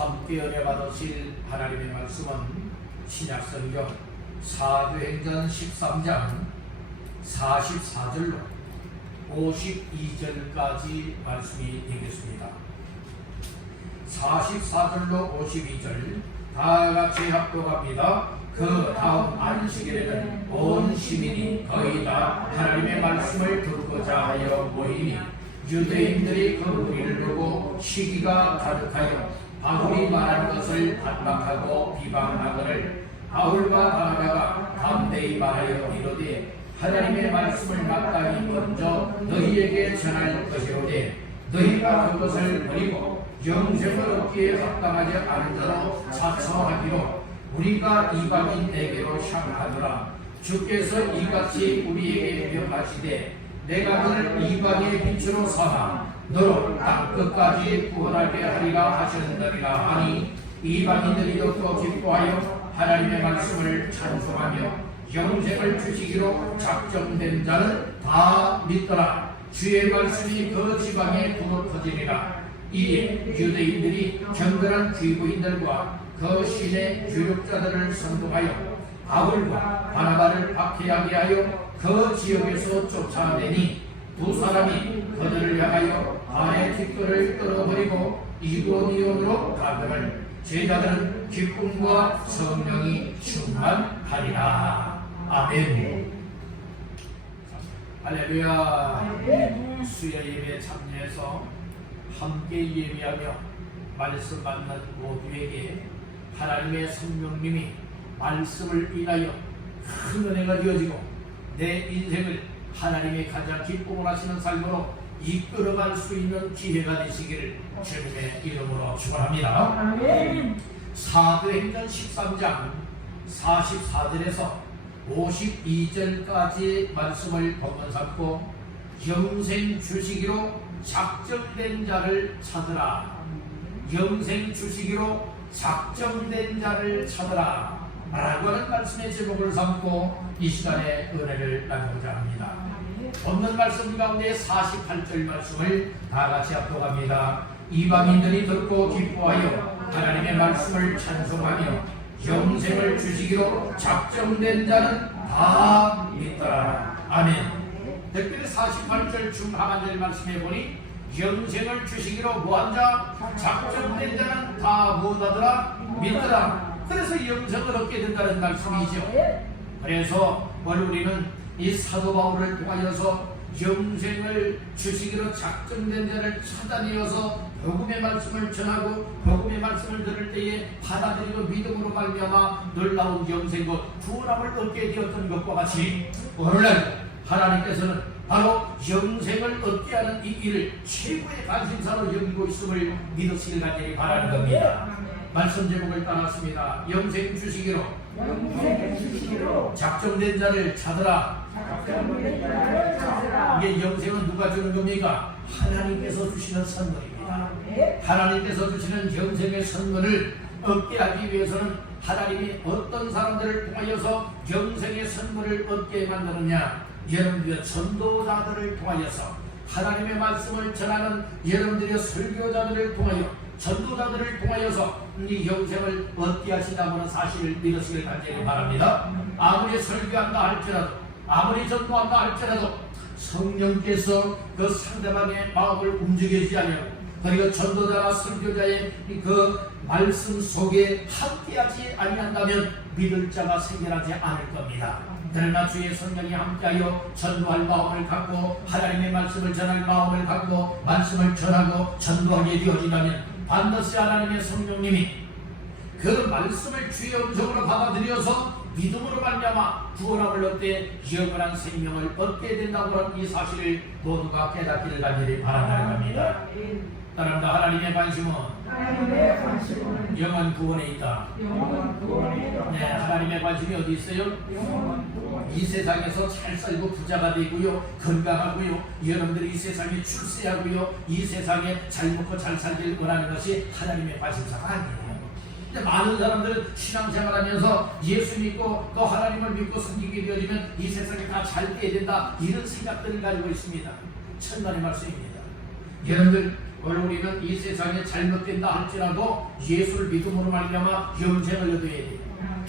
함께 은혜 받으실 하나님의 말씀은 신약성경 사도행전 13장 44절로 52절까지 말씀이 되겠습니다. 44절로 52절 다같이 합독합니다. 그 다음 안식일에는 온 시민이 거의 다 하나님의 말씀을 듣고자 하여 모이니 유대인들이 그 무리를 보고 시기가 가득하여 바울이 말한 것을 반박하고 비방하거늘 바울과 바나바가 담대히 말하여 이르되 하나님의 말씀을 마땅히 먼저 너희에게 전할 것이로되 너희가 그것을 버리고 영생을 얻기에 합당하지 않은 자로 자처하기로 우리가 이방인에게로 향하노라. 주께서 이같이 우리에게 명하시되 내가 너를 이방의 빛으로 삼아 너로 땅 끝까지 구원하게 하리라 하셨느니라 하니 이방인들이 더욱 기뻐하여 하나님의 말씀을 찬송하며 영생을 주시기로 작정된 자는 다 믿더라. 주의 말씀이 그 지방에 불어 터지리라. 이에 유대인들이 경건한 귀부인들과 그 신의 유력자들을 선동하여 바울과 바나바를 박해하게 하여 그 지역에서 쫓아내니 두 사람이 그들을 향하여 안의 뒷거를 끊어버리고 이고니온으로 가거늘 제자들은 기쁨과 성령이 충만하리라. 아멘. 할렐루야. 수요 예배에 참여해서 함께 예배하며 말씀 받는 모두에게 하나님의 성령님이 말씀을 인하여 큰 은혜가 되어지고 내 인생을 하나님의 가장 기쁨을 하시는 삶으로 이끌어갈 수 있는 기회가 되시기를 주님의 이름으로 축원합니다. 아멘. 사도행전 13장 44절에서 52절까지 말씀을 본문 삼고 영생 주시기로 작정된 자를 찾으라. 영생 주시기로 작정된 자를 찾으라 라고 하는 말씀의 제목을 삼고 이 시간에 은혜를 나누고자 합니다. 본문 말씀 가운데 48절 말씀을 다같이 합독합니다. 이방인들이 듣고 기뻐하여 하나님의 말씀을 찬송하며 영생을 주시기로 작정된 자는 다 믿더라. 아멘. 특별히 48절 중하반절 말씀해 보니 영생을 주시기로 뭐한 자? 작정된 자는 다 뭐하더라? 믿더라. 그래서 영생을 얻게 된다는 말씀이죠. 그래서 오늘 우리는 이 사도 바울을 통하여서 영생을 주시기로 작정된 자를 찾아내어서 복음의 말씀을 전하고 복음의 말씀을 들을 때에 받아들이고 믿음으로 말미암아 놀라운 영생 곧 구원함을 얻게 되었던 것과 같이 오늘날 하나님께서는 바로 영생을 얻게 하는 이 일을 최고의 관심사로 여기고 있음을 믿으시길 간절히 바라는 겁니다. 말씀 제목을 따랐습니다. 영생 주시기로 작정된 자를 찾으라. 이게 영생은 누가 주는 겁니까? 하나님께서 주시는 선물입니다. 하나님께서 주시는 영생의 선물을 얻게 하기 위해서는 하나님이 어떤 사람들을 통하여서 영생의 선물을 얻게 만드느냐? 여러분들의 전도자들을 통하여서 하나님의 말씀을 전하는 여러분들의 설교자들을 통하여 전도자들을 통하여서 이 영생을 얻게 하신다고 하는 사실을 믿으시길 간절히 바랍니다. 아무리 설교한다 할지라도 아무리 전도한다 할지라도 성령께서 그 상대방의 마음을 움직이지 않으면 그리고 전도자와 설교자의 그 말씀 속에 함께하지 아니한다면 믿을 자가 생겨나지 않을 겁니다. 그러나 주의 성령이 함께하여 전도할 마음을 갖고 하나님의 말씀을 전할 마음을 갖고 말씀을 전하고 전도하게 되어진다면 반드시 하나님의 성령님이 그 말씀을 주의 음성으로 받아들여서 믿음으로 말미암아 구원함을 얻되 영원한 생명을 얻게 된다고 하는 이 사실을 모두가 깨닫기를 간절히 바란다는 겁니다. 따라합니다. 하나님의 관심은 영원 구원에 있다. 네, 하나님의 관심이 어디 있어요? 이 세상에서 잘 살고 부자가 되고요, 건강하고요, 여러분들이 이 세상에 출세하고요, 이 세상에 잘 먹고 잘 살길 원하는 것이 하나님의 관심사가 아니에요. 많은 사람들은 신앙생활하면서 예수 믿고 또 하나님을 믿고 섬기게 되어지면 이 세상에 다 잘 돼야 된다, 이런 생각들을 가지고 있습니다. 천만의 말씀입니다. 여러분들 오늘 우리는 이 세상에 잘못된다 할지라도 예수를 믿음으로 말미암아 영생을 얻어야 돼요.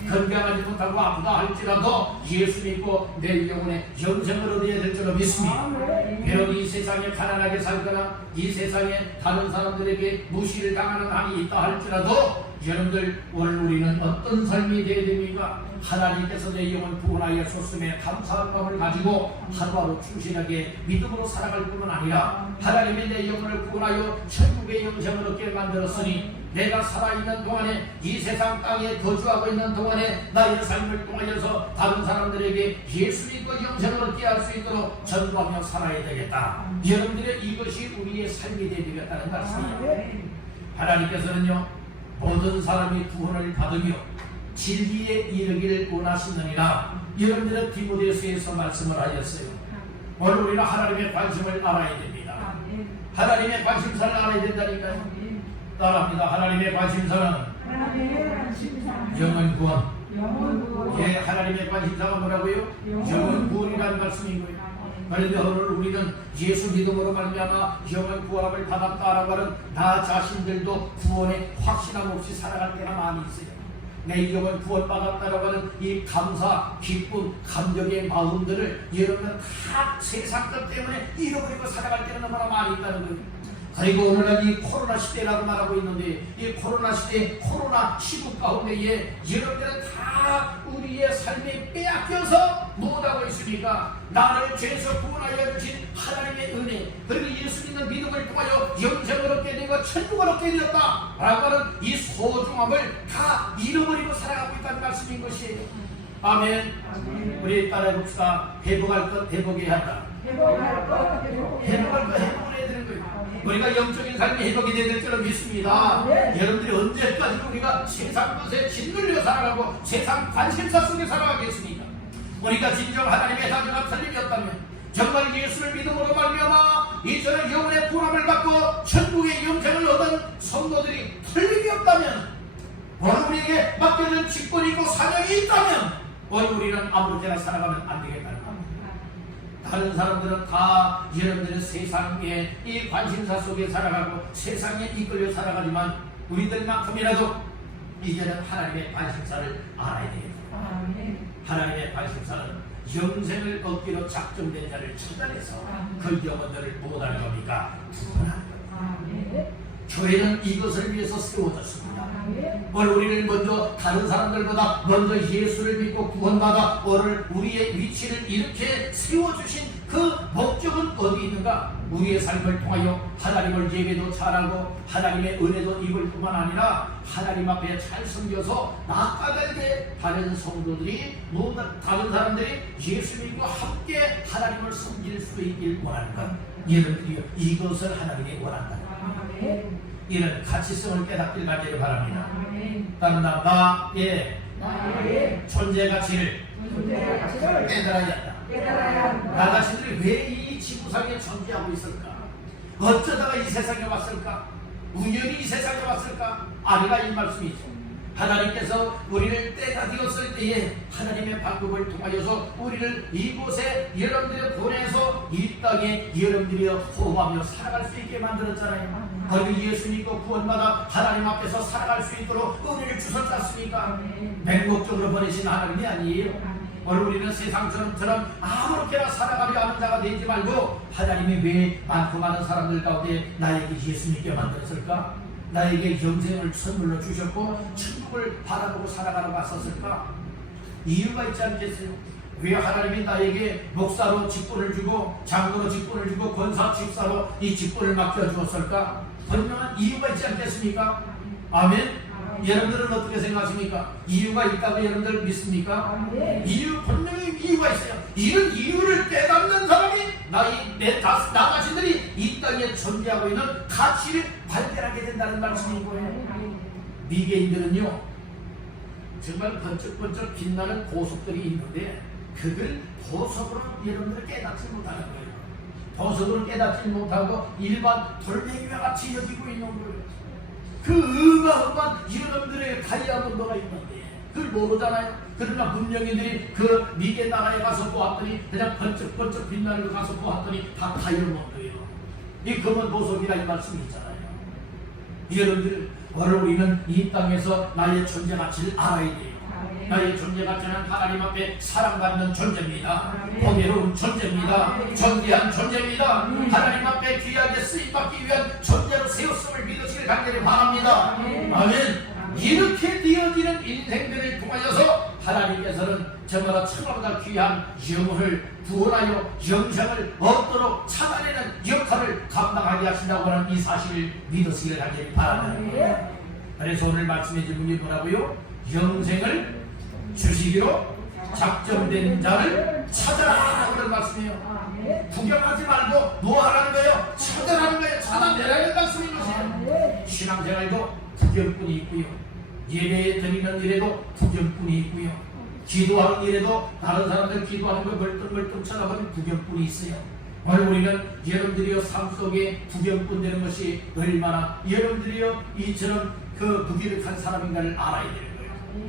건강하지 못하고 아프다 할지라도 예수 믿고 내 영혼에 영생을 얻어야 될 줄로 믿습니다. 비록 이 세상에 가난하게 살거나 이 세상에 다른 사람들에게 무시를 당하는 한이 있다 할지라도 여러분들 오늘 우리는 어떤 삶이 되어야 됩니까? 하나님께서 내 영혼 구원하여 줬음에 감사한 마음을 가지고 하루하루 충실하게 믿음으로 살아갈 뿐만 아니라 하나님이 내 영혼을 구원하여 천국의 영생을 얻게 만들었으니 내가 살아있는 동안에 이 세상 땅에 거주하고 있는 동안에 나의 삶을 통하여서 다른 사람들에게 예수 믿고 영생을 얻게 할 수 있도록 전도하며 살아야 되겠다. 여러분들의 이것이 우리의 삶이 되겠다는 말씀이에요. 하나님께서는요 모든 사람이 구원을 받으며 진리에 이르기를 원하시느니라 여러분들은 디모데후서에서 말씀을 하였어요. 오늘 우리는 하나님의 관심을 알아야 됩니다. 하나님의 관심사를 알아야 된다니까요. 따라합니다. 하나님의 관심사는 영혼 구원. 예, 하나님의 관심사가 뭐라고요? 영혼 구원이라는 말씀인 거예요. 그런데 오늘 우리는 예수 믿음으로 말미암아 영혼 구원을 받았다라고 하는 나 자신들도 구원에 확신함 없이 살아갈 때가 많이 있어요. 내 영혼 구원받았다라고 하는 이 감사, 기쁨, 감격의 마음들을 여러분은 다 세상 것 때문에 잃어버리고 살아갈 때가 너무나 많이 있다는 거예요. 그리고 오늘날 이 코로나 시대라고 말하고 있는데 이 코로나 시대, 코로나 시국 가운데에 여러분들은 다 우리의 삶에 빼앗겨서 뭐하고 있습니까? 나를 죄에서 구원하여 주신 하나님의 은혜 그리고 예수 믿는 믿음을 통하여 영생을 얻게 되고 천국을 얻게 되었다 라고 하는 이 소중함을 다 잃어버리고 살아가고 있다는 말씀인 것이에요. 아멘. 우리 따라해봅시다. 회복할 것 회복해야 한다. 회복할 것 회복해야 되는 거예요. 우리가 영적인 삶이 회복이 되야 될 줄로 믿습니다. 여러분들이 언제까지 우리가 세상 것에 짓눌려 살아가고 세상 관심사 속에 살아가겠습니까? 우리가 진정 하나님의 자녀가 틀림이었다면 정말 예수를 믿음으로 말미암아 이전에 영혼의 구원을 받고 천국의 영생을 얻은 성도들이 틀림이 없다면 오늘 우리에게 맡겨진 직분이 있고 사명이 있다면 오늘 우리는 아무렇게나 살아가면 안 되겠다는 겁니다. 다른 사람들은 다 여러분들은 세상의 이 관심사 속에 살아가고 세상에 이끌려 살아가지만 우리들만큼이라도 이제는 하나님의 관심사를 알아야 되겠다. 하나님의 관심사는 영생을 얻기로 작정된 자를 찾아내서 그 영혼들을 못할 겁니까? 구원하는 겁니다. 교회는 이것을 위해서 세워졌습니다. 오늘 우리를 먼저 다른 사람들보다 먼저 예수를 믿고 구원받아 오늘 우리의 위치를 이렇게 세워주신 그 목적은 어디 있는가? 우리의 삶을 통하여 하나님을 예배도 잘하고 하나님의 은혜도 입을 뿐만 아니라 하나님 앞에 잘 섬겨서 나아가게 다른 성도들이 모든 다른 사람들이 예수 믿고 함께 하나님을 섬길 수 있길 원하는 것. 여러분들이 이것을 하나님이 원한다. 이런 가치성을 깨닫길 가지기 바랍니다. 다른 나의 존재 가치를 깨달아야 한다. 나 자신들이 왜 이 지구상에 존재하고 있을까? 어쩌다가 이 세상에 왔을까? 우연히 이 세상에 왔을까? 아니라 이 말씀이죠. 하나님께서 우리를 때가 되었을 때에 하나님의 방법을 통하여서 우리를 이곳에 여러분들을 보내서 이 땅에 여러분들이 호흡하며 살아갈 수 있게 만들었잖아요. 그리고 예수 믿고 구원받아 하나님 앞에서 살아갈 수 있도록 은혜를 주셨지 않습니까? 맹목적으로 보내신 하나님이 아니에요. 오늘 우리는 세상처럼 아무렇게나 살아가려 하는 자가 되지 말고 하나님이 왜 많고 많은 사람들 가운데 나에게 예수 믿게 만들었을까? 나에게 영생을 선물로 주셨고 천국을 바라보고 살아가라고 하셨을까? 이유가 있지 않겠어요? 왜 하나님이 나에게 목사로 직분을 주고 장로로 직분을 주고 권사 집사로 이 직분을 맡겨주었을까? 분명한 이유가 있지 않겠습니까? 아멘? 여러분들은 어떻게 생각하십니까? 이유가 있다고 여러분들 믿습니까? 이유, 분명히 이유가 있어요. 이런 이유를 깨닫는 사람이 나 자신들이 이 땅에 존재하고 있는 가치를 발견하게 된다는 말씀인 거예요. 미개인들은요 정말 번쩍번쩍 빛나는 보석들이 있는데 그걸 보석으로 여러분들 깨닫지 못하는 거예요. 보석으로 깨닫지 못하고 일반 돌멩이와 같이 여기고 있는 거예요. 그 어마어마한 여러분들의 다이아몬드가 있는데 그걸 모르잖아요. 그러나 문명인들이 그 미개 나라에 가서 보았더니 그냥 번쩍번쩍 빛나는 거 가서 보았더니 다 다이아몬드예요. 이 검은 보석이라 이 말씀이 있잖아요. 여러분들, 오늘 우리는 이 땅에서 나의 존재 가치를 알아야 돼요. 나의 존재 가치는 하나님 앞에 사랑받는 존재입니다. 보배로운 존재입니다. 존귀한 존재입니다. 하나님 앞에 귀하게 쓰임받기 위한 존재로 세웠음을 믿으시길 간절히 바랍니다. 아멘. 이렇게 되어지는 인생들을 통하여서 하나님께서는 저마다 천하보다 귀한 영혼을 구원하여 영생을 얻도록 찾아내는 역할을 감당하게 하신다고 하는 이 사실을 믿으시길 간절히 바랍니다. 그래서 오늘 말씀해 준 분이 뭐라고요? 영생을 주시기로 작정된 자를 찾아라 라는 말씀이에요. 구경하지 말고 뭐 하라는 거예요? 찾아라는 거예요. 찾아내라는 말씀인 것이에요. 신앙생활도 구경꾼이 있고요, 예배에 드리는 일에도 구경꾼이 있고요, 기도하는 일에도 다른 사람들 기도하는 걸 멀뚱멀뚱 쳐다보는 구경꾼이 있어요. 오늘 우리는 여러분들이요 삶 속에 구경꾼 되는 것이 얼마나 여러분들이요 이처럼 그 무기력한 사람인가를 알아야 되는 거예요.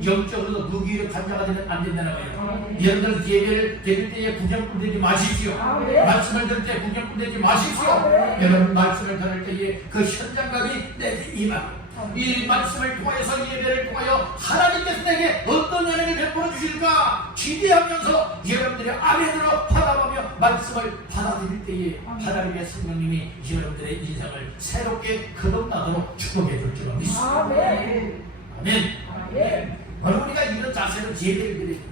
영적으로도 무기력한 자가 되면 안 된다는 거예요. 여러분들 예배를 드릴 때에 구경꾼 되지 마십시오. 말씀을 들을 때 구경꾼 되지 마십시오. 여러분 말씀을 들을 때에 그 현장감이 내게 임하고 이 말씀을 통해서 예배를 통하여 하나님께서 내게 어떤 은혜를 베풀어 주실까 기대하면서 여러분들이 아멘으로 받아보며 말씀을 받아들일 때에 하나님의 성령님이 여러분들의 인생을 새롭게 거듭나도록 축복해 줄 줄 믿습니다. 아멘. 바로 우리가 이런 자세로 예배를 드립니다.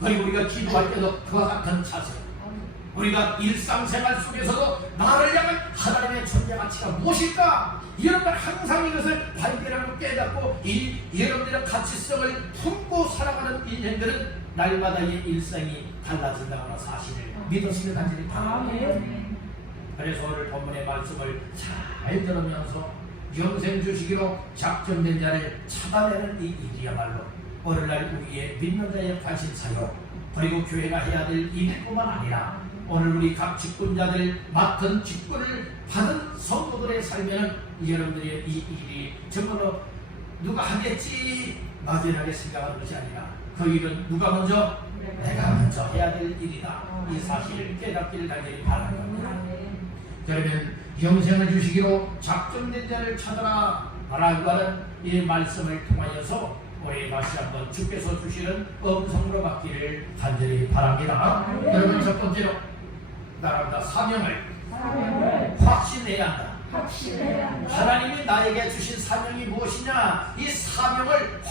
그리고 우리가 기도할 때도 그와 같은 자세, 우리가 일상생활 속에서도 나를 향한 하나님의 존재 가치가 무엇일까? 여러분 항상 이것을 발견하고 깨닫고 이 여러분들의 가치성을 품고 살아가는 인생들은 날마다의 일상이 달라진다는 사실을 믿으시길 간절히 바랍니다. 그래서 오늘 본문의 말씀을 잘 들으면서 영생 주시기로 작정된 자를 찾아내는 이 일이야말로 오늘날 우리의 믿는 자의 관심사요, 그리고 교회가 해야 될 일뿐만 아니라 오늘 우리 각 직분자들 맡은 직분을 받은 성도들의 삶에는 여러분들의 이 일이 정말로 누가 하겠지 막연하게 생각하는 것이 아니라 그 일은 누가 먼저? 내가 먼저 해야 될 일이다. 이 사실을 깨닫기를 간절히 바랍니다. 그러면 영생을 주시기로 작정된 자를 찾아라 라고 하는 이 말씀을 통하여서 우리 다시 한번 주께서 주시는 음성으로 받기를 간절히 바랍니다. 여러분 첫 번째로 나갑니다. 사명을 확신해야 한다. 하나님이 나에게 주신 사명이 무엇이냐? 이 사명을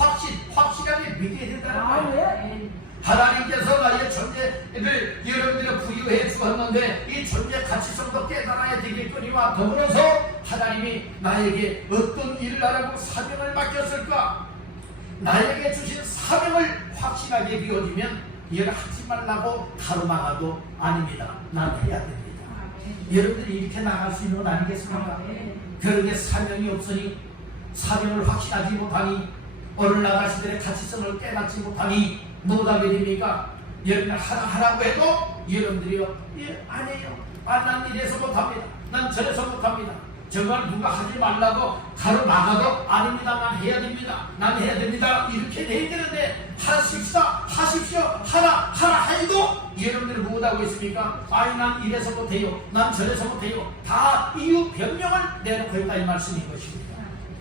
확실하게 믿어야 된다는 거예요. 하나님께서 나의 존재를 여러분들이 부여해 주었는데 이 존재 가치성도 깨달아야 되겠거니와 더불어서 하나님이 나에게 어떤 일을 하라고 사명을 맡겼을까? 나에게 주신 사명을 확실하게 비워주면 이걸 하지 말라고 가로막아도 아닙니다. 난 해야 됩니다. 여러분들이 이렇게 나갈 수 있는 건 아니겠습니까? 그런데 사명이 없으니, 사명을 확신하지 못하니, 오늘 나가시들의 가치성을 깨닫지 못하니 못하게 됩니까? 여러분들 하라고 해도 여러분들이요, 예, 안 해요. 난 이래서 못합니다. 난 저래서 못합니다. 정말 누가 하지 말라고 가로막아도 아닙니다. 난 해야 됩니다. 난 해야 됩니다. 이렇게 돼야 되는데 하십시오. 하라 해도 여러분들이 뭐하고 있습니까? 아니 난 이래서 못해요. 난 저래서 못해요. 다 이유 변명을 내놓고 있다 이 말씀인 것입니다.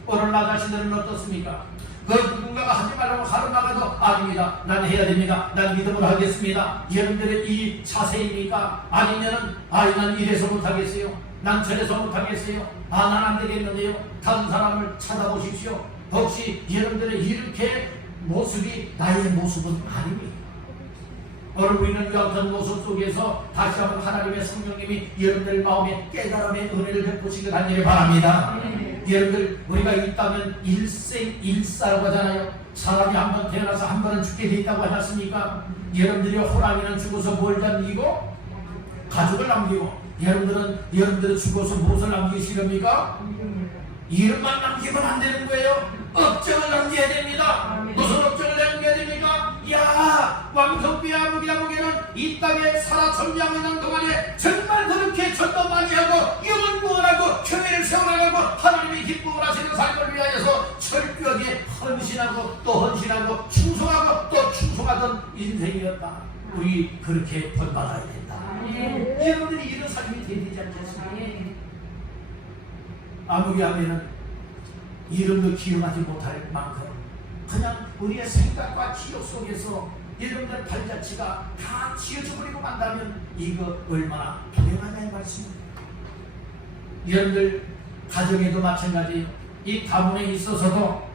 오늘 나 자신들은 어떻습니까? 그 누군가가 하지 말라고 가로막아도 아닙니다. 난 해야 됩니다. 난 믿음으로 하겠습니다. 여러분들의 이 자세입니까? 아니면은 난 이래서 못하겠어요. 난 저래서 못하겠어요. 난 안 되겠는데요. 다른 사람을 찾아보십시오. 혹시 여러분들의 이렇게 모습이 나의 모습은 아닙니다. 오늘 우리는 이 어떤 모습 속에서 다시 한번 하나님의 성령님이 여러분들 마음에 깨달음의 은혜를 베푸시길 간절히 바랍니다. 여러분들 우리가 있다면 일생일사라고 하잖아요. 사람이 한 번 태어나서 한 번은 죽게 돼 있다고 하지 않습니까? 여러분들이 호랑이는 죽어서 뭘 남기고? 가족을 남기고, 여러분들은 죽어서 무엇을 남기시렵니까? 이름만 남기면 안 되는 거예요. 업적을 남겨야 됩니다. 무슨 업적을 남겨야 됩니까? 왕성비야 무기는 이 땅에 살아 존재하고 있는 동안에 정말 그렇게 전도 많이 하고 영혼 구원하고 교회를 세워나가고 하나님이 기쁨을 하시는 삶을 위하여서 철저하게 헌신하고 또 헌신하고 충성하고 또 충성하던 인생이었다. 우리 그렇게 본받아야 된다. 여러분들이 이런 삶이 되지 않겠습니까? 아무리 하면은 이름도 기억하지 못할 만큼 그냥 우리의 생각과 기억 속에서 여러분들 발자취가 다 지어져 버리고 만다면 이거 얼마나 불행하냐 이 말씀입니다. 여러분들 가정에도 마찬가지, 이 가문에 있어서도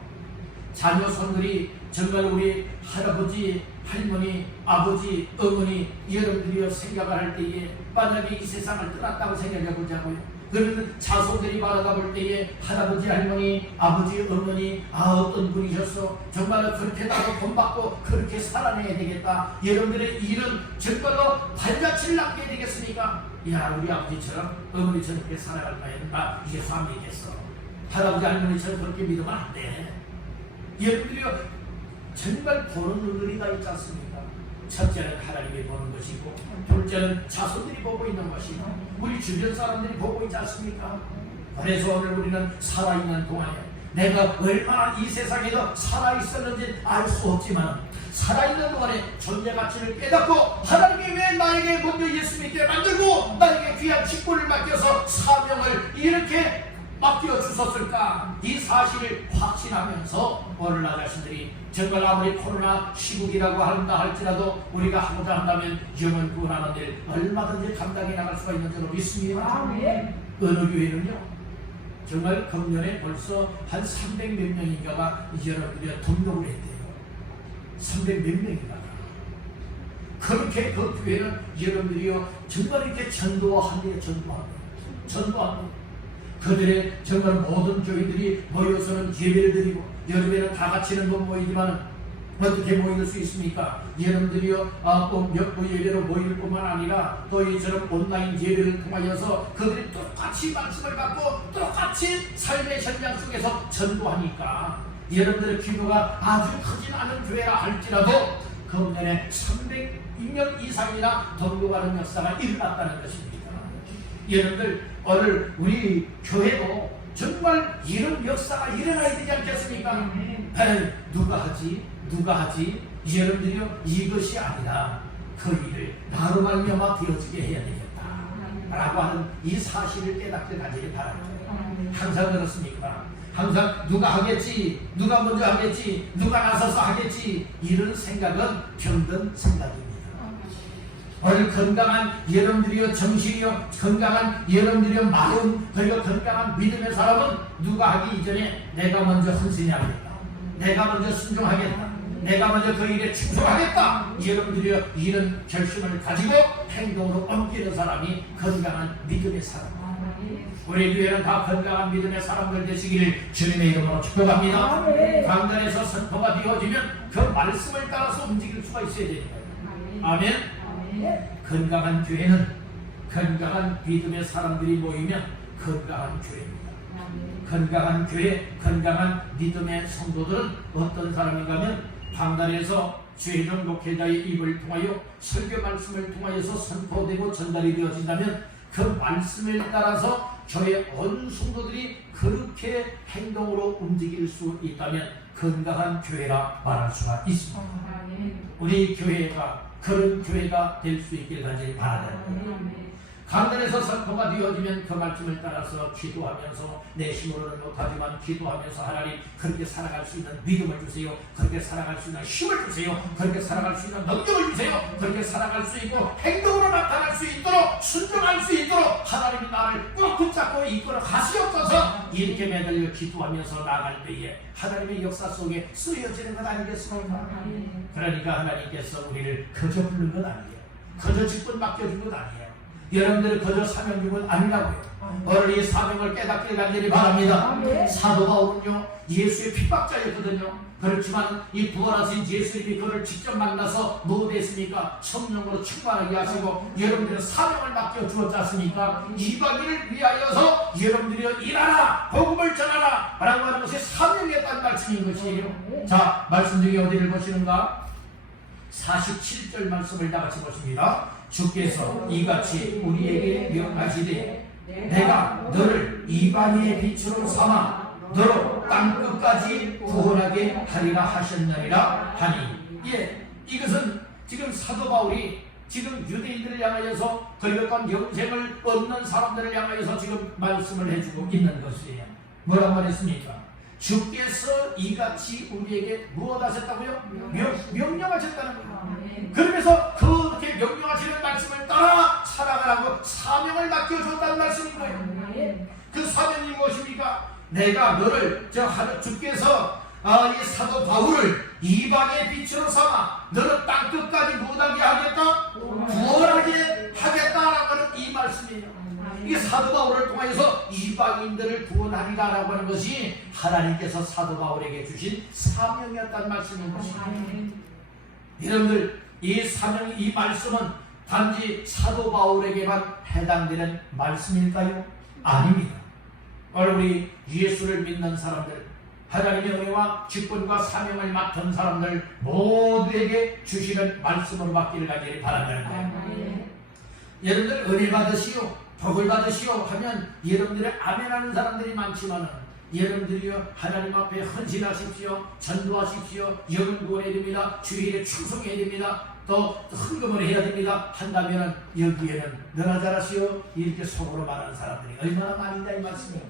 자녀 손들이 정말 우리 할아버지, 할머니, 아버지, 어머니 여러분들이 생각을 할 때에 만약에 이 세상을 떠났다고 생각해 보자고요. 그러면 자손들이 바라볼 때에 할아버지, 할머니, 아버지, 어머니 어떤 분이셨어? 정말로 그렇게 나도 돈 받고 그렇게 살아내야 되겠다. 여러분들의 일은 정말로 발자취를 남겨야 되겠으니까 야 우리 아버지처럼 어머니처럼 그렇게 살아갈 바에는 예수 안 믿겠어. 할아버지, 할머니처럼 그렇게 믿으면 안 돼. 여러분들이요 정말 보는 의리가 있지 않습니까? 첫째는 하나님이 보는 것이고 둘째는 자손들이 보고 있는 것이고 우리 주변 사람들이 보고 있지 않습니까? 그래서 오늘 우리는 살아있는 동안에 내가 얼마나 이 세상에도 살아있었는지 알 수 없지만 살아있는 동안에 존재 가치를 깨닫고 하나님이 왜 나에게 먼저 예수 믿게 만들고 나에게 귀한 직분을 맡겨서 사명을 이렇게 맡겨 주셨을까? 이 사실을 확신하면서 오늘 나 자신들이 정말 아무리 코로나 시국이라고 한다 할지라도 우리가 하고자 한다면 영혼 구원하는 일 얼마든지 감당해 나갈 수가 있는 줄로 믿습니다. 어느 교회는요 정말 금년에 벌써 한 300 몇 명인가가 여러분들이 등록을 했대요. 300 몇 명인가. 그렇게 그 교회는 여러분들이요 정말 이렇게 전도합니다. 전도합니다. 그들의 정말 모든 교회들이 모여서는 예배를 드리고 여름에는 다 같이는 못 모이지만 어떻게 모일 수 있습니까? 여러분들이요 또 예배로 모일 뿐만 아니라 또 이처럼 온라인 예배를 통하여서 그들이 똑같이 말씀을 갖고 똑같이 삶의 현장 속에서 전도하니까 여러분들의 기도가 아주 크진 않은 교회라 할지라도 금년에 300명 이상이나 등록하는 역사가 일어났다는 것입니다. 여러분들 오늘 우리 교회도 정말 이런 역사가 일어나야 되지 않겠습니까? 누가 하지? 여러분들이요 이것이 아니라 그 일을 나로 말미암아 되어지게 해야 되겠다 라고 하는 이 사실을 깨닫게 가지기 바랍니다. 항상 그렇습니까? 항상 누가 하겠지, 누가 먼저 하겠지, 누가 나서서 하겠지 이런 생각은 병든 생각입니다. 오늘 건강한 여러분들이요 정신이요 건강한 여러분들이요 마음 그리고 건강한 믿음의 사람은 누가 하기 이전에 내가 먼저 헌신하겠다, 내가 먼저 순종하겠다, 내가 먼저 그 일에 충성하겠다 여러분들이요 이런 결심을 가지고 행동으로 옮기는 사람이 건강한 믿음의 사람. 우리 교회는 다 건강한 믿음의 사람들 되시기를 주님의 이름으로 축복합니다. 강단에서 선포가 되어지면 그 말씀을 따라서 움직일 수가 있어야 되는 거예요. 아멘. 건강한 교회는 건강한 믿음의 사람들이 모이면 건강한 교회입니다. 건강한 교회, 건강한 믿음의 성도들은 어떤 사람인가 하면 강단에서 주의종 목회자의 입을 통하여 설교 말씀을 통하여서 선포되고 전달이 되어진다면 그 말씀을 따라서 교회 온 성도들이 그렇게 행동으로 움직일 수 있다면 건강한 교회라 말할 수가 있습니다. 우리 교회가 그런 교회가 될 수 있길 간절히 바라옵니다. 강단에서 선포가 되어지면 그 말씀을 따라서 기도하면서 내 힘으로는 못하지만 기도하면서 하나님 그렇게 살아갈 수 있는 믿음을 주세요. 그렇게 살아갈 수 있는 힘을 주세요. 그렇게 살아갈 수 있는 능력을 주세요. 그렇게 살아갈 수 있고 행동으로 나타날 수 있도록 순종할 수 있도록 하나님이 나를 꼭 붙잡고 이끌어 가시옵소서. 이렇게 매달려 기도하면서 나아갈 때에 하나님의 역사 속에 쓰여지는 것 아니겠습니까? 그러니까 하나님께서 우리를 거저 부른 것 아니에요. 거저 직분 맡겨준 것 아니에요. 여러분들이 거저 사명 준 건 아니라고요. 오늘 이 사명을 깨닫길 간절히 바랍니다. 사도 바울은요 예수의 핍박자였거든요. 그렇지만 이 부활하신 예수님이 그를 직접 만나서 무엇했습니까? 성령으로 충만하게 하시고 여러분들의 사명을 맡겨 주었지 않습니까? 이방인을 위하여서 여러분들이 일하라, 복음을 전하라 라고 하는 것이 사명이었다는 말씀인 것이에요. 자, 말씀 중에 어디를 보시는가? 47절 말씀을 다 같이 보십니다. 주께서 이같이 우리에게 명하시되 내가 너를 이방인의 빛으로 삼아 너로 땅끝까지 구원하게 하리라 하셨느니라 하니. 이것은 지금 사도 바울이 지금 유대인들을 향하여서 그리고 영생을 얻는 사람들을 향하여서 지금 말씀을 해주고 있는 것이에요. 뭐라고 말했습니까? 주께서 이같이 우리에게 무엇 하셨다고요? 명령하셨다는 거예요. 그러면서 그렇게 명령하시는 말씀을 따라 살아가라고 사명을 맡겨줬다는 말씀인 거예요. 그 사명이 무엇입니까? 내가 너를 주께서 이 사도 바울을 이방의 빛으로 삼아 너를 땅끝까지 무엇하게 하겠다? 구원하게 하겠다라고 하는 이 말씀이에요. 이 사도 바울을 통해서 이방인들을 구원하리라라고 하는 것이 하나님께서 사도 바울에게 주신 사명이었다는 말씀인 것입니다. 여러분들, 이 사명, 이 말씀은 단지 사도 바울에게만 해당되는 말씀일까요? 아닙니다. 오늘 우리 예수를 믿는 사람들, 하나님의 은혜와 직분과 사명을 맡은 사람들 모두에게 주시는 말씀으로 받기를 간절히 바랍니다. 여러분들 은혜 받으시오, 복을 받으시오 하면 여러분들의 아멘하는 사람들이 많지만 여러분들이요 하나님 앞에 헌신하십시오, 전도하십시오, 영혼 구원해야 됩니다, 주일에 충성해야 됩니다, 또 헌금을 해야 됩니다 한다면 여기에는 너나 잘하시오 이렇게 속으로 말하는 사람들이 얼마나 많은가 이 말씀이에요.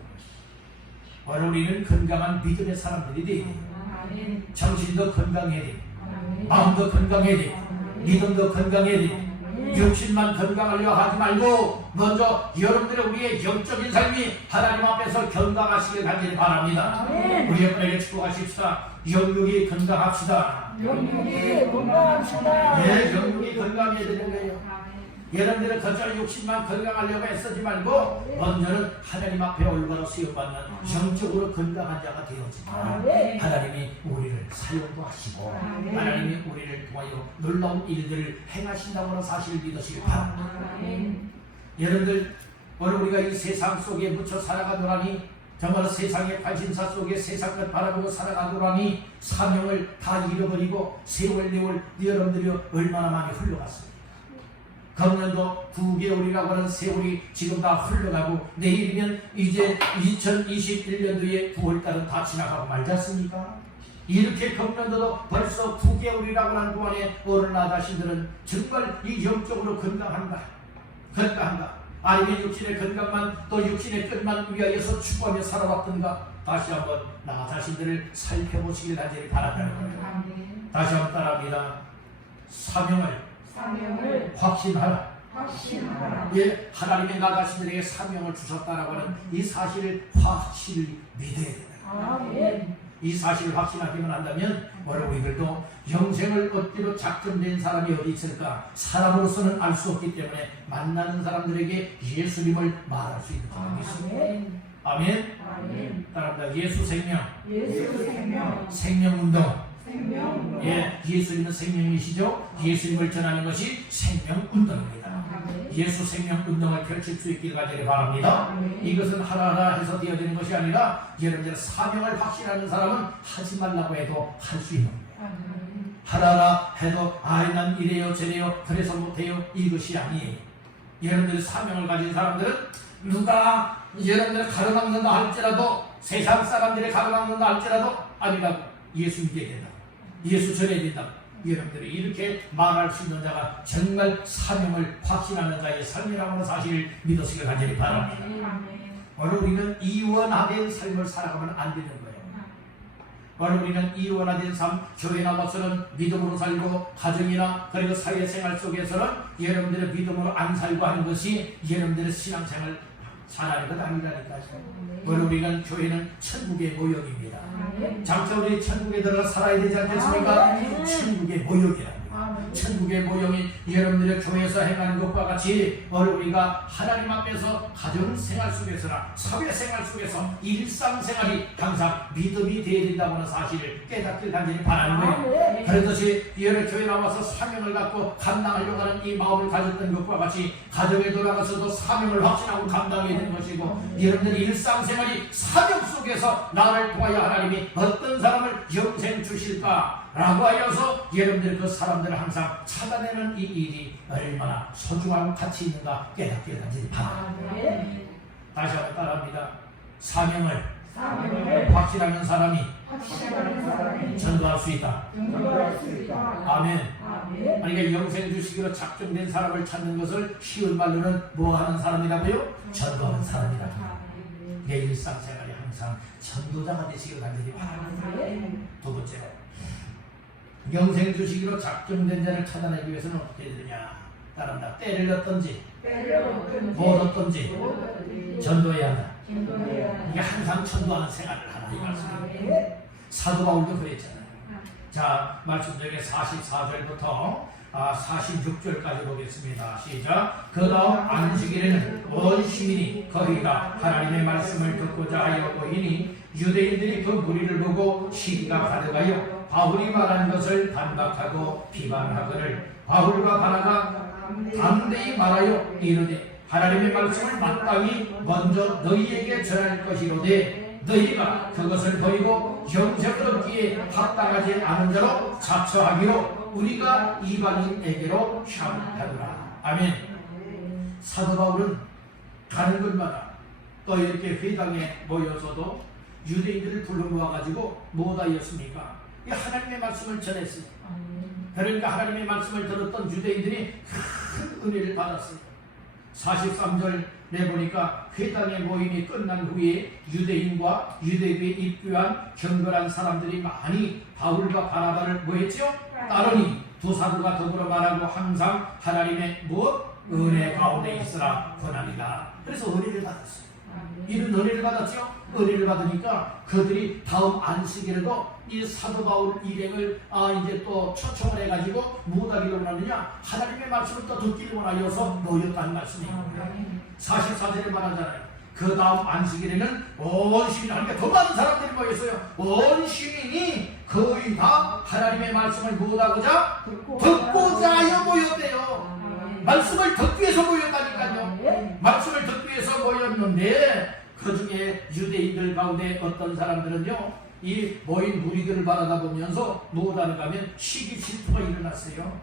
오늘 우리는 건강한 믿음의 사람들이 돼야 돼요. 정신도 건강해야 돼요. 마음도 건강해야 돼요. 믿음도 건강해야 돼요. 육신만 건강하려 하지 말고 먼저 여러분들의 우리의 영적인 삶이 하나님 앞에서 건강하시길 간절히 바랍니다. 우리 여러분에게 축복하십시다. 영육이 건강합시다. 영육이 건강합시다. 네, 영육이 건강해야 되는 거예요. 여러분들은 거절 육신만 건강하려고 애쓰지 말고 먼저는 하나님 앞에 올바로 수용받는 영적으로 건강한 자가 되어지면 하나님이 우리를 사용도 하시고 하나님이 우리를 통하여 놀라운 일들을 행하신다고 하는 사실을 믿으시기 바랍니다. 여러분들, 오늘 우리가 이 세상 속에 묻혀 살아가노라니 정말 세상의 관심사 속에 세상을 바라보고 살아가노라니 사명을 다 잃어버리고 세월 여러분들이 얼마나 많이 흘러갔습니다. 금년도 9개월이라고 하는 세월이 지금 다 흘러가고 내일이면 이제 2021년도에 9월달은 다 지나가고 말지 않습니까? 이렇게 금년도도 벌써 9개월이라고 하는 동안에 어느 나 자신들은 정말 이 영적으로 건강한가? 아니면 육신의 건강만 또 육신의 끝만 위하여서 추구하며 살아왔던가? 다시 한번 나 자신들을 살펴보시길 간절히 바란다는 거예요. 다시 한번 따라합니다. 사명을 확신하라. 예, 하나님이 나 자신들에게 사명을 주셨다라고 하는 이 사실을 확실히 믿어야 된다. 이 사실을 확신하기만 한다면 우리들도 영생을 얻기로 작정된 사람이 어디 있을까? 사람으로서는 알 수 없기 때문에 만나는 사람들에게 예수님을 말할 수 있는 사람이 있습니다. 아멘. 따라합니다. 예수 생명. 생명운동. 예, 예수님은 생명이시죠. 예수님을 전하는 것이 생명운동입니다. 예수 생명운동을 펼칠 수 있기를 간절히 바랍니다. 이것은 하나하나 해서 되어지는 것이 아니라 여러분들 사명을 확신하는 사람은 하지 말라고 해도 할 수 있는 거예요. 하나하나 해도 난 이래요 저래요 그래서 못해요 이것이 아니에요. 여러분들 사명을 가진 사람들은 누가 여러분들을 가로막는다 할지라도 세상 사람들이 가로막는다 할지라도 아니라고 예수 믿게 된다. 예수 전해야 된다. 여러분들이 이렇게 말할 수 있는 자가 정말 사명을 확신하는 자의 삶이라고 하는 사실을 믿으시길 간절히 바랍니다. 오늘 우리는 이원화된 삶을 살아가면 안 되는 거예요. 오늘 우리는 이원화된 삶, 교회 나와서는 믿음으로 살고 가정이나 그리고 사회생활 속에서는 여러분들의 믿음으로 안 살고 하는 것이 여러분들의 신앙생활 잘하는 것 아니라니까요. 오늘 우리는 교회는 천국의 모형입니다. 장차 우리 천국에 들어가 살아야 되지 않겠습니까? 천국의 모형이라고. 천국의 모형이 여러분들의 교회에서 행하는 것과 같이 오늘 우리가 하나님 앞에서 가정생활 속에서나 사회생활 속에서 일상생활이 항상 믿음이 되어야 된다고 하는 사실을 깨닫길 간절히 바라는 거예요. 그렇듯이 여러 교회 나와서 사명을 갖고 감당하려고 하는 이 마음을 가졌던 것과 같이 가정에 돌아가서도 사명을 확신하고 감당해야 되는 것이고 여러분들 일상생활이 사명 속에서 나를 통하여 하나님이 어떤 사람을 영생 주실까 라고 하여서 여러분들 그 사람들을 항상 찾아내는 이 일이 얼마나 소중한 가치 있는가 깨닫게 간절히 바랍니다. 다시 한번 따라합니다. 사명을 확신하는 사람이 전도할 수 있다. 아멘. 그러니까 영생 주시기로 작정된 사람을 찾는 것을 쉬운 말로는 뭐 하는 사람이라고요? 전도하는 사람이라고. 내 일상생활에 항상 전도자가 되시길 간절히 바랍니다. 두 번째로 영생 주시기로 작정된 자를 찾아내기 위해서는 어떻게 해야 되느냐? 따른다. 때를 넣든지 못 얻든지 전도해야 한다. 이게 항상 전도하는 생활을 하는 이 말씀입니다. 사도 바울도 그랬잖아요. 자, 말씀 중에 44절부터 46절까지 보겠습니다. 시작. 그 다음 안식일에는 온 시민이 거의 다 하나님의 말씀을 듣고자 하여 모이니 유대인들이 그 무리를 보고 시기가 가득하여 바울이 말한 것을 반박하고 비방하거늘 바울과 바나가 담대히 말하여 이르되 하나님의 말씀을 마땅히 먼저 너희에게 전할 것이로되 너희가 그것을 버리고 영생을 얻기에 합당하지 않은 자로 자처하기로 우리가 이방인에게로 향하노라. 아멘. 사도 바울은 가는 곳마다 또 이렇게 회당에 모여서도 유대인들을 불러 모아가지고 무엇하였습니까? 하나님의 말씀을 전했어요. 그러니까 하나님의 말씀을 들었던 유대인들이 큰 은혜를 받았어요. 43절 내보니까 회당의 모임이 끝난 후에 유대인과 유대교에 입교한 경건한 사람들이 많이 바울과 바나바를 뭐했죠? 따르니 두 사도가 더불어 말하고 항상 하나님의 무엇? 은혜 가운데 있으라 권합니다. 그래서 은혜를 받았어요. 이런 은혜를 받았죠? 은혜를 받으니까 그들이 다음 안식일에도 이 사도 바울 일행을 이제 또 초청을 해가지고 무엇하기를 원하느냐? 하나님의 말씀을 또 듣기를 원하여서 모였다는 말씀이에요. 44절에 말하잖아요. 그 다음 안식일에는 온 시민, 그러니까 더 많은 사람들이 모였어요. 온 시민이 거의 다 하나님의 말씀을 무엇하고자? 듣고자 하여 모였대요. 말씀을 듣기 위해서 모였다니까요. 말씀을 듣기 위해서 모였는데 그 중에 유대인들 가운데 어떤 사람들은요, 이 모인 무리들을 바라다보면서 무엇하는가 하면 시기 질투가 일어났어요.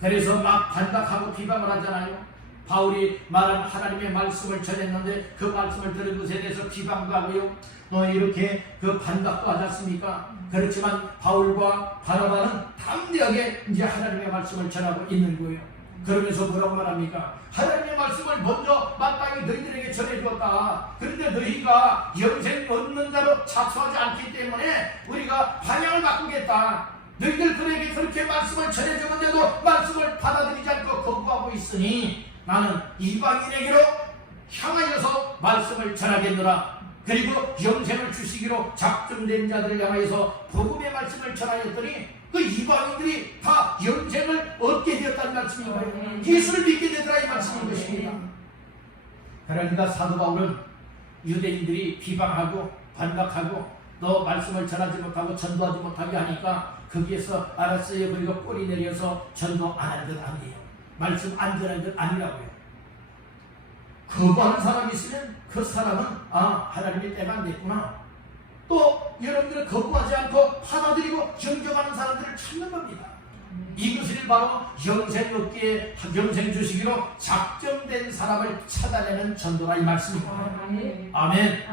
그래서 막 반박하고 비방을 하잖아요. 바울이 말한 하나님의 말씀을 전했는데 그 말씀을 들은 것에 대해서 비방도 하고요, 또 이렇게 그 반박도 하지 않습니까? 그렇지만 바울과 바나바는 담대하게 이제 하나님의 말씀을 전하고 있는 거예요. 그러면서 뭐라고 말합니까? 하나님의 말씀을 먼저 마땅히 너희들에게 전해주었다. 그런데 너희가 영생 얻는 자로 자처하지 않기 때문에 우리가 방향을 바꾸겠다. 너희들 그에게 그렇게 말씀을 전해주는데도 말씀을 받아들이지 않고 거부하고 있으니 나는 이방인에게로 향하여서 말씀을 전하겠노라. 그리고 영생을 주시기로 작정된 자들을 향하여서 복음의 말씀을 전하였더니 그 이방인들이 다 영생을 얻게 되었다는 말씀이에요. 예수를 믿게 되더라 이 말씀인 것입니다. 그러니까 사도 바울은 유대인들이 비방하고 반박하고 또 말씀을 전하지 못하고 전도하지 못하게 하니까 거기에서 알았어요. 그리고 꼬리 내려서 전도 안 한 것 아니에요. 말씀 안 전한 것 아니라고요. 거부하는 사람이 있으면 그 사람은 하나님의 때가 안 됐구나. 또 여러분들은 거부하지 않고 받아들이고 존경하는 사람들을 찾는 겁니다. 이것을 바로 영생 얻기에 영생 주시기로 작정된 사람을 찾아내는 전도라 이 말씀입니다. 아멘.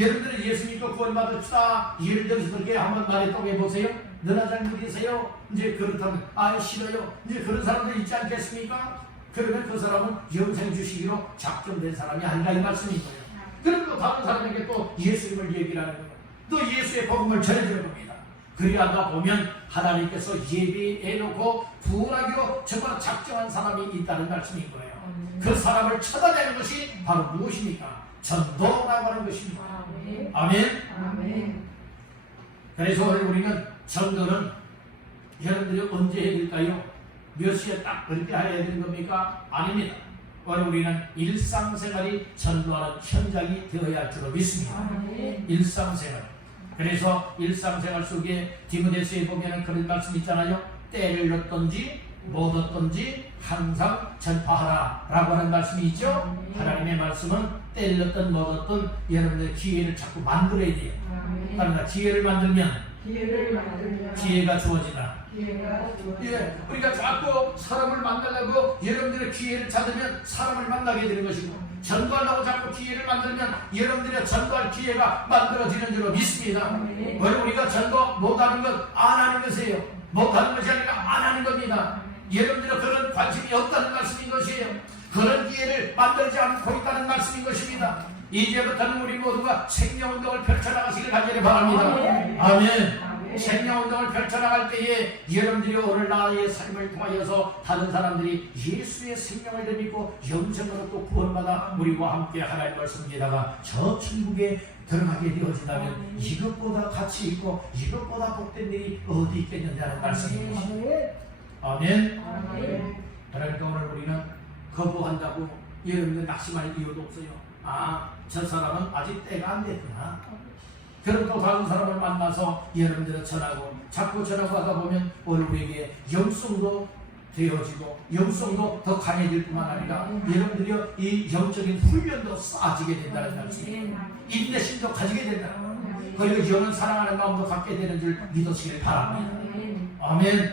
여러분들은 예수 믿고 구원받읍시다. 예를 들어서 그렇게 한번 말했다고 해보세요. 너나 잘 믿으세요. 이제 그렇다면 싫어요. 이제 그런 사람들 있지 않겠습니까? 그러면 그 사람은 영생 주시기로 작정된 사람이 아니라 이 말씀인 거예요. 그럼 또 다른 사람에게 또 예수님을 얘기를 하는 거예요. 또 예수의 복음을 전해주는 겁니다. 그리하다 보면 하나님께서 예비해놓고 부활하기로 정말 작정한 사람이 있다는 말씀인 거예요. 그 사람을 찾아내는 것이 바로 무엇입니까? 전도라고 하는 것입니다. 아멘. 그래서 오늘 우리는 전도는 여러분들이 언제 해야 될까요? 몇 시에 딱 그렇게 해야 되는 겁니까? 아닙니다. 오늘 우리는 일상생활이 전도하는 현장이 되어야 할 줄로 믿습니다. 일상생활. 그래서 일상생활 속에 디모데서에 보면 그런 말씀 있잖아요. 때를 얻든지 못 얻든지 항상 전파하라 라고 하는 말씀이 있죠. 하나님의 말씀은 때를 얻든 못 얻든 여러분들 기회를 자꾸 만들어야 돼요. 그러나 기회를 만들면 기회가 주어지나. 우리가 자꾸 사람을 만나려고 여러분들의 기회를 찾으면 사람을 만나게 되는 것이고, 전도하려고 자꾸 기회를 만들면 여러분들의 전도할 기회가 만들어지는 줄로 믿습니다. 왜 우리가 전도 못하는 것 안 하는 것이에요. 못하는 것이 아니라 안 하는 겁니다. 여러분들은 그런 관심이 없다는 말씀인 것이에요. 그런 기회를 만들지 않고 있다는 말씀인 것입니다. 이제부터는 우리 모두가 생명운동을 펼쳐나가시길 간절히 바랍니다. 아멘. 생명운동을 펼쳐나갈 때에 여러분들이 오늘 나의 삶을 통하여서 다른 사람들이 예수의 생명을 믿고 영생으로 또 구원받아 우리와 함께 하나님을 섬기다가 저 천국에 들어가게 되어진다면 이것보다 가치 있고 이것보다 복된 일이 어디 있겠느냐는 말씀인 것입니다. 아멘. 그러니까 오늘 우리는 거부한다고 여러분들 낙심할 이유도 없어요. 저 사람은 아직 때가 안 됐구나. 그럼 또 다른 사람을 만나서 여러분들은 전하고 자꾸 전하고 하다 보면 오늘 우리에게 영성도 되어지고 영성도 더 강해질 뿐만 아니라 여러분들이 이 영적인 훈련도 쌓아지게 된다는 말씀입니다. 인내심도 가지게 된다. 그리고 영을 사랑하는 마음도 갖게 되는 줄 믿으시길 바랍니다. 아멘.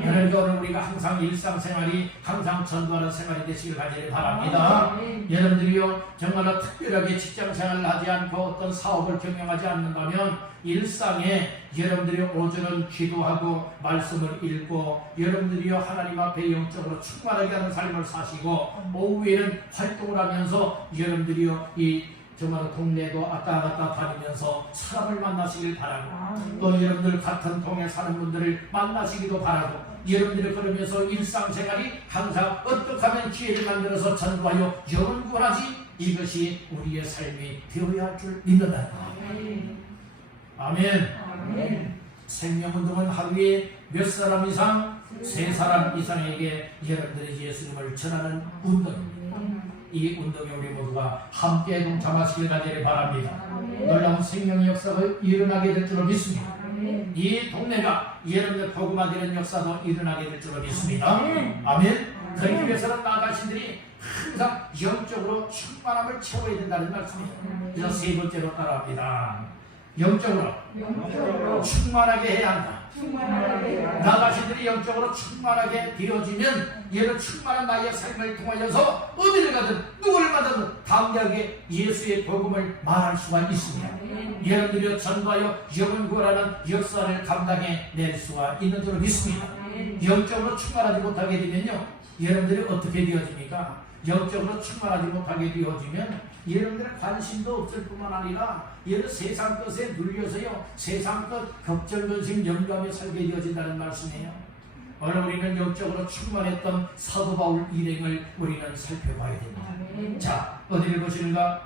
그러니까 오늘 우리가 항상 일상생활이 항상 전도하는 생활이 되시길 간절히 바랍니다. 여러분들이요 정말로 특별하게 직장생활을 하지 않고 어떤 사업을 경영하지 않는다면 일상에 여러분들이 오전은 기도하고 말씀을 읽고 여러분들이요 하나님 앞에 영적으로 충만하게 하는 삶을 사시고 오후에는 활동을 하면서 여러분들이요 이 정말 동네도 왔다 갔다 다니면서 사람을 만나시길 바라고 또 여러분들 같은 동에 사는 분들을 만나시기도 바라고 여러분들이 그러면서 일상생활이 항상 어떻게 하면 기회를 만들어서 전도하여 영을 구하지 이것이 우리의 삶이 되어야 할 줄 믿는다. 아멘. 생명운동은 하루에 몇 사람 이상? 3사람 이상에게 여러분들이 예수님을 전하는 운동입니다. 이 운동에 우리 모두가 함께 동참하시길 간절히 바랍니다. 놀라운 생명의 역사가 일어나게 될 줄로 믿습니다. 이 동네가 여러분들 복음화되는 역사도 일어나게 될 줄로 믿습니다. 아멘. 그러기 위해서는 나 자신들이 항상 영적으로 충만함을 채워야 된다는 말씀입니다. 그래서 3번째로 따라합니다. 영적으로 충만하게 해야 한다. 나 자신들이 영적으로 충만하게 되어지면 얘는 충만한 나의 삶을 통하여서 어디를 가든 누구를 만나든 담대하게 예수의 복음을 말할 수가 있습니다. 여러분들이 전도하여 영을 구하라는 역사를 감당해낼 수가 있는 줄 믿습니다. 영적으로 충만하지 못하게 되면요 여러분들이 어떻게 되어집니까? 영적으로 충만하지 못하게 되어지면 여러분들의 관심도 없을 뿐만 아니라 얘는 세상 것에 눌려서요 세상 것 걱정근심 염려하며 살게 되어진다는 말씀이에요. 오늘 우리는 영적으로 충만했던 사도 바울 일행을 우리는 살펴봐야 됩니다. 자 어디를 보시는가?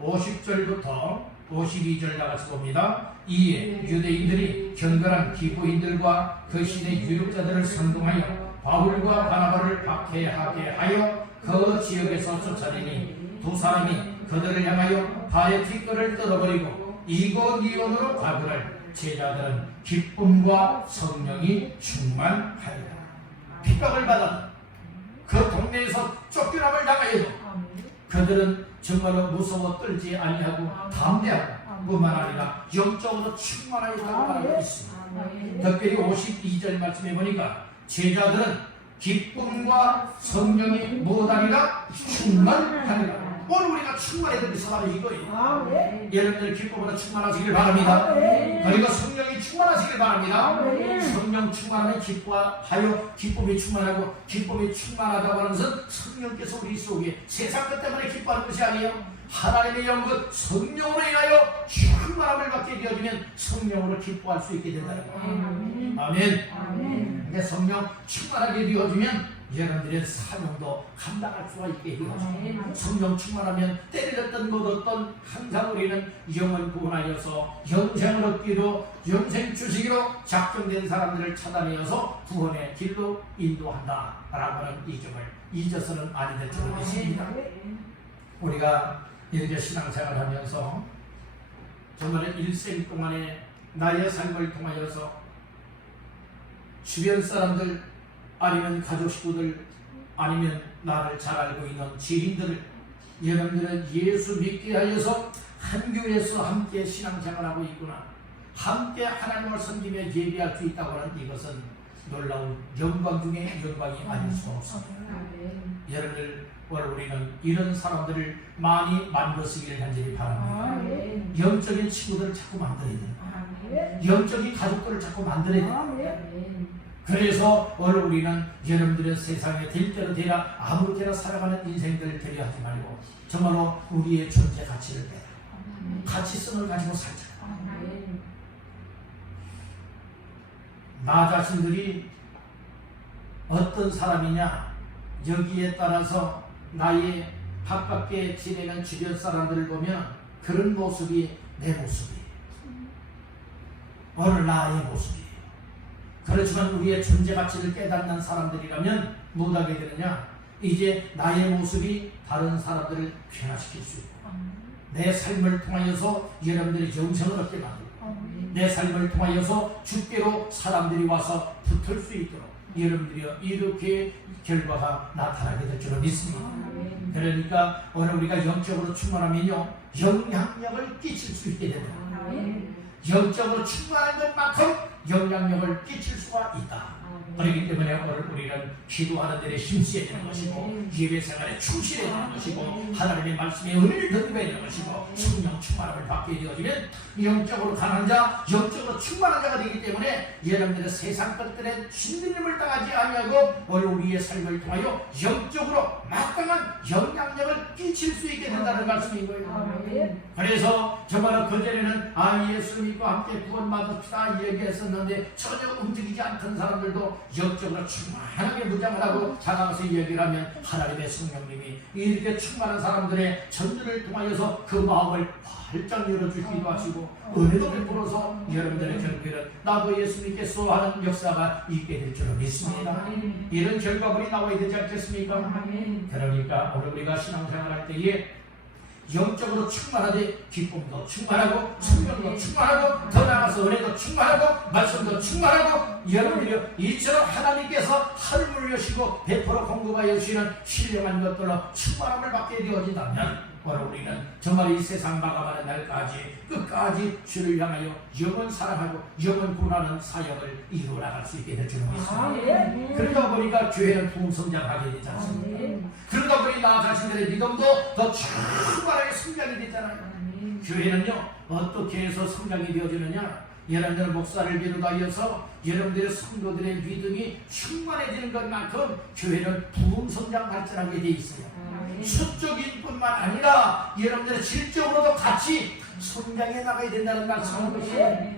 50절부터 52절 나가서 봅니다. 이에 유대인들이 견고한 기부인들과 그 시대 유력자들을 선동하여 바울과 바나바를 박해하게 하여 그 지역에서 쫓아내니 2사람이 그들을 향하여 발의 뒷걸을 뜯어버리고 이고니온으로 가거늘 제자들은 기쁨과 성령이 충만하리라. 핍박을 받아 그 동네에서 쫓겨남을 당하여도 그들은 정말로 무서워 떨지 아니하고 담대하고 뿐만 아니라 영적으로 충만하였다고 말하고 있습니다. 특별히 52절 말씀에 보니까 제자들은 기쁨과 성령이 무엇하리라? 충만하리라. 오늘 우리가 충만해야 되는 사람이 이거예요. 여러분들 기쁨으로 충만하시길 바랍니다. 그리고 성령이 충만하시길 바랍니다. 성령 충만하면 기뻐하여 기쁨이 충만하고 기쁨이 충만하다고 하는 것은 성령께서 우리 속에 세상 것 때문에 기뻐하는 것이 아니에요. 하나님의 영은 성령으로 인하여 충만함을 받게 되어지면 성령으로 기뻐할 수 있게 된다는 거예요. 아멘. 근데 성령 충만하게 되어지면 여러분들의 사명도 감당할 수가 있게 되어집니다. 성령 충만하면 때려졌던 못 얻던 항상 우리는 영을 구원하여서 영생을 얻기로 영생 주시기로 작정된 사람들을 찾아내어서 구원의 길로 인도한다라고 하는 이 점을 잊어서는 아니 될 줄로 믿습니다. 우리가 이렇게 신앙생활을 하면서 정말 일생 동안에 나의 삶을 통하여서 주변 사람들 아니면 가족 식구들 아니면 나를 잘 알고 있는 지인들을 여러분들은 예수 믿게 하여서 한 교회에서 함께 신앙생활하고 있구나, 함께 하나님을 섬기며 예배할 수 있다고 하는 이것은 놀라운 영광 중에 영광이 아닐 수가 없습니다. 여러분들 오늘 우리는 이런 사람들을 많이 만들어쓰기를 간절히 바랍니다. 영적인 친구들을 자꾸 만들어야 됩니다. 영적인 가족들을 자꾸 만들어야 됩니다. 그래서 오늘 우리는 여러분들의 세상에 될 대로 되라 아무 때나 살아가는 인생들 되려 하지 말고 정말로 우리의 존재 가치를 빼라. 가치성을 가지고 살자. 나 자신들이 어떤 사람이냐 여기에 따라서 나의 바깥에 지내는 주변 사람들을 보면 그런 모습이 내 모습이에요. 오늘 나의 모습이에요. 그렇지만 우리의 존재 가치를 깨닫는 사람들이라면 못하게 되느냐 이제 나의 모습이 다른 사람들을 변화시킬 수 있고 내 삶을 통하여서 여러분들이 영생을 얻게 만들고 내 삶을 통하여서 주께로 사람들이 와서 붙을 수 있도록 여러분들이 이렇게 결과가 나타나게 될 줄로 믿습니다. 그러니까 오늘 우리가 영적으로 충만하면요 영향력을 끼칠 수 있게 됩니다. 영적으로 충만한 것만큼 영향력을 끼칠 수가 있다. 그렇기 때문에 오늘 우리는 기도하는 데에 힘써야 되는 것이고 예배 생활에 충실해야 되는 것이고 하나님의 말씀에 은혜를 더듬어야 되는 것이고 성령 충만함을 받게 되어지면 영적으로 강한 자, 영적으로 충만한 자가 되기 때문에 여러분들의 세상 것들에 신들림을 당하지 아니하고 오늘 우리의 삶을 통하여 영적으로 마땅한 영향력을 끼칠 수 있게 된다는 말씀인 거예요. 그래서 정말 그전에는 예수 믿고 함께 구원받읍시다 얘기했었는데 전혀 움직이지 않던 사람들도 영적으로 충만하게 무장을 하고 자랑해서 얘기를 하면 하나님의 성령님이 이렇게 충만한 사람들의 전도를 통하여서 그 마음을 활짝 열어주시기도 하시고 은혜도 베풀어서 여러분들의 결국에는 나도 예수 믿겠소 하는 역사가 있게 될 줄로 믿습니다. 이런 결과물이 나와야 되지 않겠습니까? 그러니까 오늘 우리가 신앙생활할 때에 영적으로 충만하되 기쁨도 충만하고 성령도 충만하고 더 나아가서 은혜도 충만하고 말씀도 충만하고 여러분이 이처럼 하나님께서 하늘을 여시고 베풀어 공급하여 주시는 신령한 것들로 충만함을 받게 되어진다면 오늘 우리는 정말 이 세상 마감하는 날까지 끝까지 주를 향하여 영원 사랑하고 영원 구원하는 사역을 이루어 나갈 수 있게 될 줄 믿습니다. 그러다 보니까 교회는 부흥성장하게 되지 않습니까? 그러다 보니 나 자신들의 믿음도 더 충만하게 성장이 되잖아요. 교회는요 어떻게 해서 성장이 되어지느냐 여러분들 목사를 비롯하여서 여러분들의 성도들의 믿음이 충만해지는 것만큼 교회는 부흥성장 발전하게 돼 있어요. 수적인 뿐만 아니라 여러분들의 질적으로도 같이 성장해 나가야 된다는 말씀인 것이에요.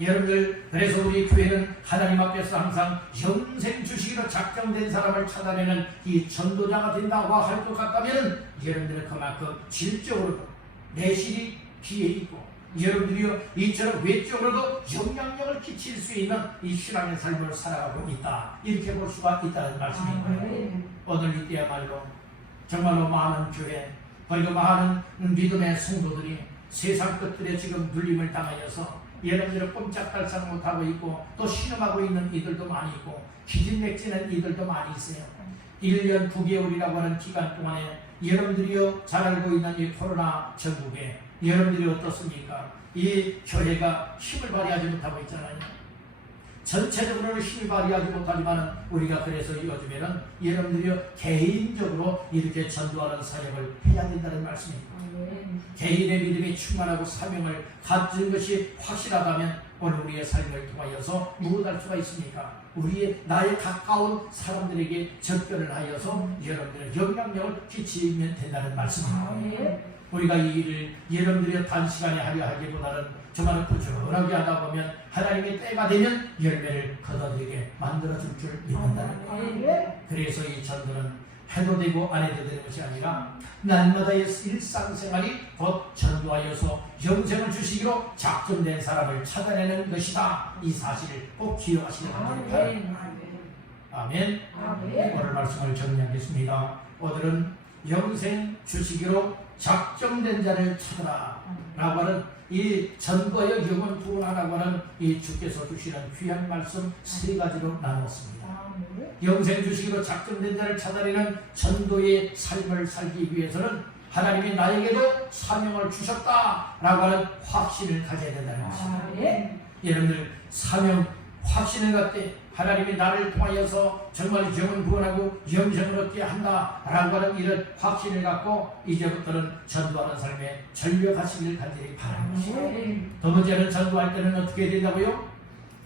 여러분들 그래서 우리 교회는 하나님 앞에서 항상 영생 주시기로 작정된 사람을 찾아내는 이 전도자가 된다고 할 것 같다면 여러분들은 그만큼 질적으로도 내실이 기에 있고 여러분들이 이처럼 외적으로도 영향력을 끼칠 수 있는 이 신앙의 삶을 살아가고 있다 이렇게 볼 수가 있다는 말씀인 거예요. 오늘 이때야말로 정말로 많은 교회 그리고 많은 믿음의 성도들이 세상 것들에 지금 눌림을 당하여서 여러분들을 꼼짝달싹 못하고 있고 또 신음하고 있는 이들도 많이 있고 기진맥진한 이들도 많이 있어요. 1년 9개월이라고 하는 기간 동안에 여러분들이요 잘 알고 있는 이 코로나 전국에 여러분들이 어떻습니까? 이 교회가 힘을 발휘하지 못하고 있잖아요. 전체적으로는 힘을 발휘하지 못하지만 우리가 그래서 요즘에는 여러분들이 개인적으로 이렇게 전도하는 사역을 해야 된다는 말씀입니다. 개인의 믿음이 충만하고 사명을 가진 것이 확실하다면 오늘 우리의 삶을 통하여서 무엇할 수가 있습니까? 우리의 나의 가까운 사람들에게 접견을 하여서 여러분들의 영향력을 끼치면 된다는 말씀입니다. 우리가 이 일을 여러분들의 단시간에 하려 하기보다는 정말 꾸준하게 하다 보면 하나님의 때가 되면 열매를 거둬들이게 만들어줄 줄 믿는다는 거예요. 그래서 이 전도는 해도 되고 안 해도 되는 것이 아니라 날마다의 일상생활이 곧 전도하여서 영생을 주시기로 작정된 사람을 찾아내는 것이다. 이 사실을 꼭 기억하시기 바랍니다. 아멘. 오늘 말씀을 정리하겠습니다. 오늘은 영생 주시기로 작정된 자를 찾아라 라고 하는 이 전도의 영원 구원하라고 하는 이 주께서 주시는 귀한 말씀 세 가지로 나눴습니다. 영생 주시기로 작정된 자를 찾아내는 전도의 삶을 살기 위해서는 하나님이 나에게도 사명을 주셨다라고 하는 확신을 가져야 된다는 것입니다. 여러분들 사명 확신을 갖되 하나님이 나를 통하여서 정말 영원 구원하고 영생을 얻게 한다라고 하는 이런 확신을 갖고 이제부터는 전도하는 삶에 전력하시기를 간절히 바라는 것입니다. 두 번째는 전도할 때는 어떻게 해야 된다고요?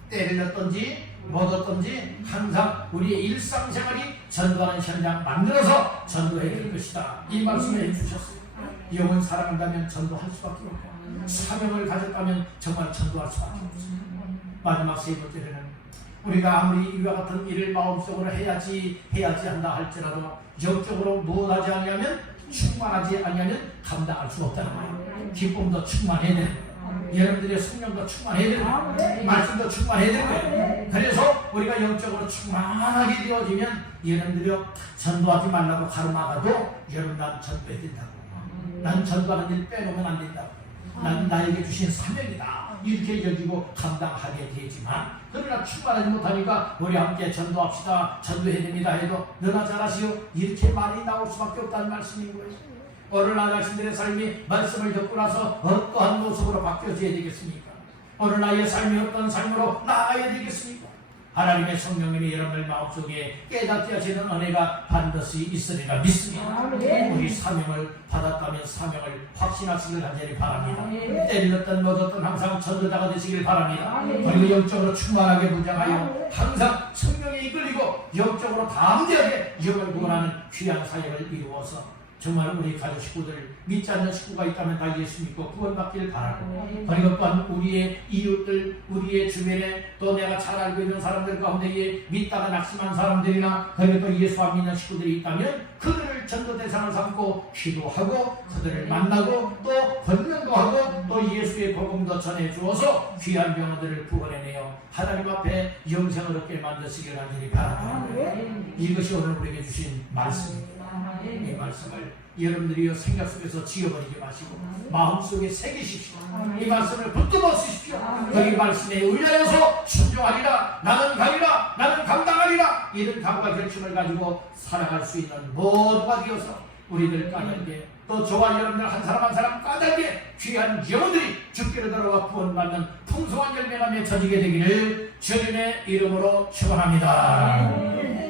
때를 넣든지 못 얻든지 항상 우리의 일상생활이 전도하는 현장 만들어서 전도해야 될 것이다. 이 말씀을 해주셨어요. 영혼 사랑한다면 전도할 수밖에 없고 사명을 가졌다면 정말 전도할 수밖에 없어요. 마지막 세 번째는 우리가 아무리 이와 같은 일을 마음속으로 해야지 한다 할지라도 영적으로 무엇하지 않으면 충만하지 않으면 감당할 수 없다는 거예요. 기쁨도 충만해야 되는 거예요. 여러분들의 성령도 충만해야 되는 거예요. 말씀도 충만해야 되는 거예요. 그래서 우리가 영적으로 충만하게 되어지면 여러분들이 전도하지 말라고 가르마가도 여러분 난 전도해야 된다고. 난 전도하는 일 빼놓으면 안 된다고. 난 나에게 주신 사명이다. 이렇게 여기고 감당하게 되지만 그러나 충만하지 못하니까 우리 함께 전도합시다. 전도해야 됩니다 해도 너나 잘하시오. 이렇게 말이 나올 수밖에 없다는 말씀인 거예요. 오늘날 자신들의 삶이 말씀을 듣고 나서 어떠한 모습으로 바뀌어져야 되겠습니까? 오늘 나의 삶이 어떤 삶으로 나아가야 되겠습니까? 하나님의 성령님이 여러분들 마음속에 깨닫게 하시는 은혜가 반드시 있으리라 믿습니다. 우리 사명을 받았다면 사명을 확신하시길 간절히 바랍니다. 때렸던 못었던 항상 전도자가 되시길 바랍니다. 그리고 영적으로 충만하게 무장하여 항상 성령에 이끌리고 영적으로 담대하게 영을 구원하는 귀한 사역을 이루어서 정말 우리 가족 식구들 믿지 않는 식구가 있다면 다 예수 믿고 구원받기를 바라고 그리고 또한 우리의 이웃들 우리의 주변에 또 내가 잘 알고 있는 사람들 가운데에 믿다가 낙심한 사람들이나 그리고 또 예수 안 믿는 식구들이 있다면 그들을 전도 대상을 삼고 기도하고 그들을 만나고 또 권면도 하고 또 예수의 복음도 전해주어서 귀한 병원들을 구원해내어 하나님 앞에 영생을 얻게 만드시길 간절히 바랍니다. 이것이 오늘 우리에게 주신 말씀입니다. 이 말씀을 여러분들이 생각 속에서 지어버리지 마시고 마음속에 새기십시오. 이 말씀을 붙들어 쓰십시오. 이 말씀에 의뢰해서 순종하리라. 나는 가리라. 나는 감당하리라. 이런 각오와 결심을 가지고 살아갈 수 있는 모두가 되어서 우리들 까닭에 또 저와 여러분들 한 사람 한 사람 까닭에 귀한 영혼들이 주께로 들어와 구원받는 풍성한 열매가 맺혀지게 되기를 주님의 이름으로 축원합니다.